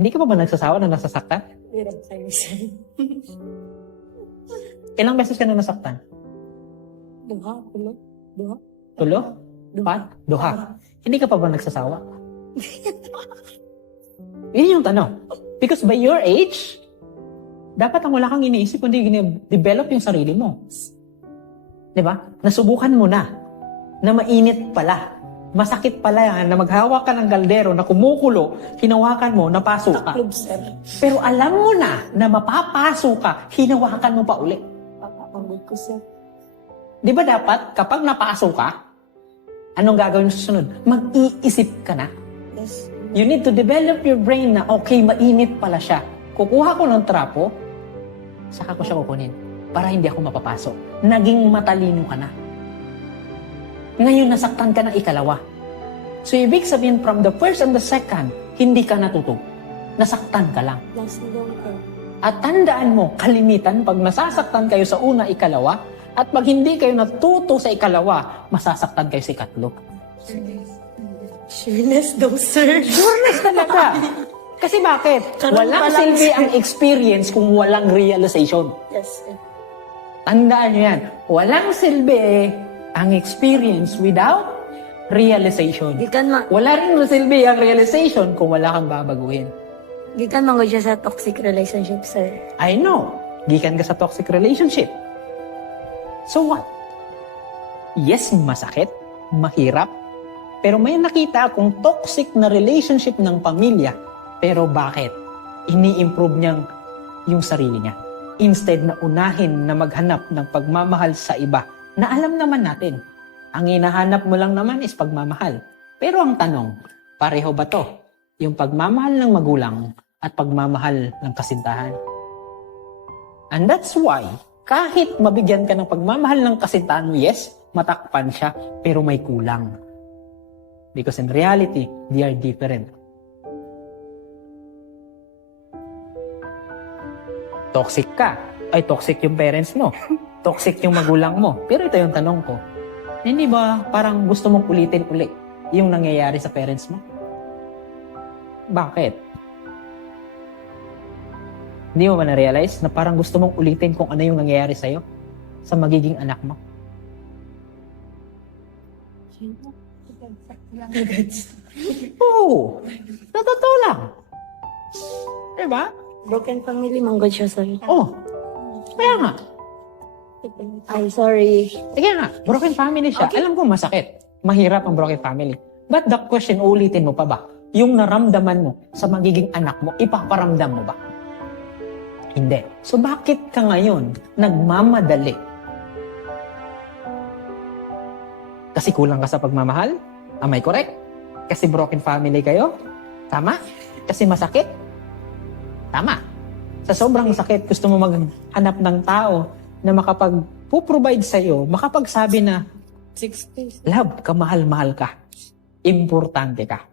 Hindi ka pa ba nagsasawa na nasasaktan? Hirap tayo sir. Ilang beses ka na nasaktan? Duha, tulo. Duha. Tulo? Pat? Duha. Hindi ka pa ba nagsasawa? Yun yung tanong. Because by your age, dapat ang wala kang iniisip kundi develop yung sarili mo. Diba? Nasubukan mo na mainit pala. Masakit pala yan na maghawak ka ng kaldero na kumukulo, hinawakan mo, napaso ka. Club sir. Pero alam mo na mapapaso ka, hinawakan mo pa uli. Papapagod ko sir. Di ba dapat kapag napaso ka, anong gagawin mo sa susunod? Mag-iisip ka na. Yes. You need to develop your brain na okay, mainit pala siya. Kukuha ko ng trapo, saka ko siya kukunin para hindi ako mapapasok. Naging matalino ka na. Ngayon, nasaktan ka ng ikalawa. So, ibig sabihin, from the first and the second, hindi ka natuto. Nasaktan ka lang. Last na daw ko. At tandaan mo, kalimitan, pag nasasaktan kayo sa una, ikalawa, at pag hindi kayo natuto sa ikalawa, masasaktan kayo sa ikatlo. Sureness daw sir. Sureness talaga. Kasi bakit? Karoon Walang pa lang, silbi sir. ang experience kung walang realization. Yes sir. Tandaan nyo yan. Walang silbi ang experience without realization. Wala rin silbi ang realization kung wala kang babaguhin. Gikan man ko siya sa toxic relationship sir. I know. Gikan ka sa toxic relationship. So what? Yes, masakit, mahirap, pero may nakita akong toxic na relationship ng pamilya. Pero bakit? Ini-improve niyang yung sarili niya. Instead na unahin na maghanap ng pagmamahal sa iba, na alam naman natin, ang hinahanap mo lang naman is pagmamahal. Pero ang tanong, pareho ba to? Yung pagmamahal ng magulang at pagmamahal ng kasintahan. And that's why, kahit mabigyan ka ng pagmamahal ng kasintahan mo, yes, matakpan siya, pero may kulang. Because in reality, they are different. Toxic ka. Ay, toxic yung parents mo. Toxic yung magulang mo. Pero ito yung tanong ko. Hindi ba parang gusto mong ulitin ulit yung nangyayari sa parents mo? Bakit? Hindi mo ba na-realize na parang gusto mong ulitin kung ano yung nangyayari sa'yo sa magiging anak mo? Oo. Sa totoo lang. Diba? Broken family man good siya sir. Oh. Kaya nga. Ay sorry. Kaya nga. Broken family siya. Okay. Alam ko masakit. Mahirap ang broken family. But the question, ulitin mo pa ba? Yung naramdaman mo sa magiging anak mo, ipaparamdam mo ba? Hindi. So bakit ka ngayon nagmamadali? Kasi kulang ka sa pagmamahal? Am I correct? Kasi broken family kayo? Tama? Kasi masakit? Tama. Sa sobrang sakit, gusto mo maghanap ng tao na makapag-provide sa'yo, makapagsabi na, 60. love, kamahal-mahal ka. Importante ka.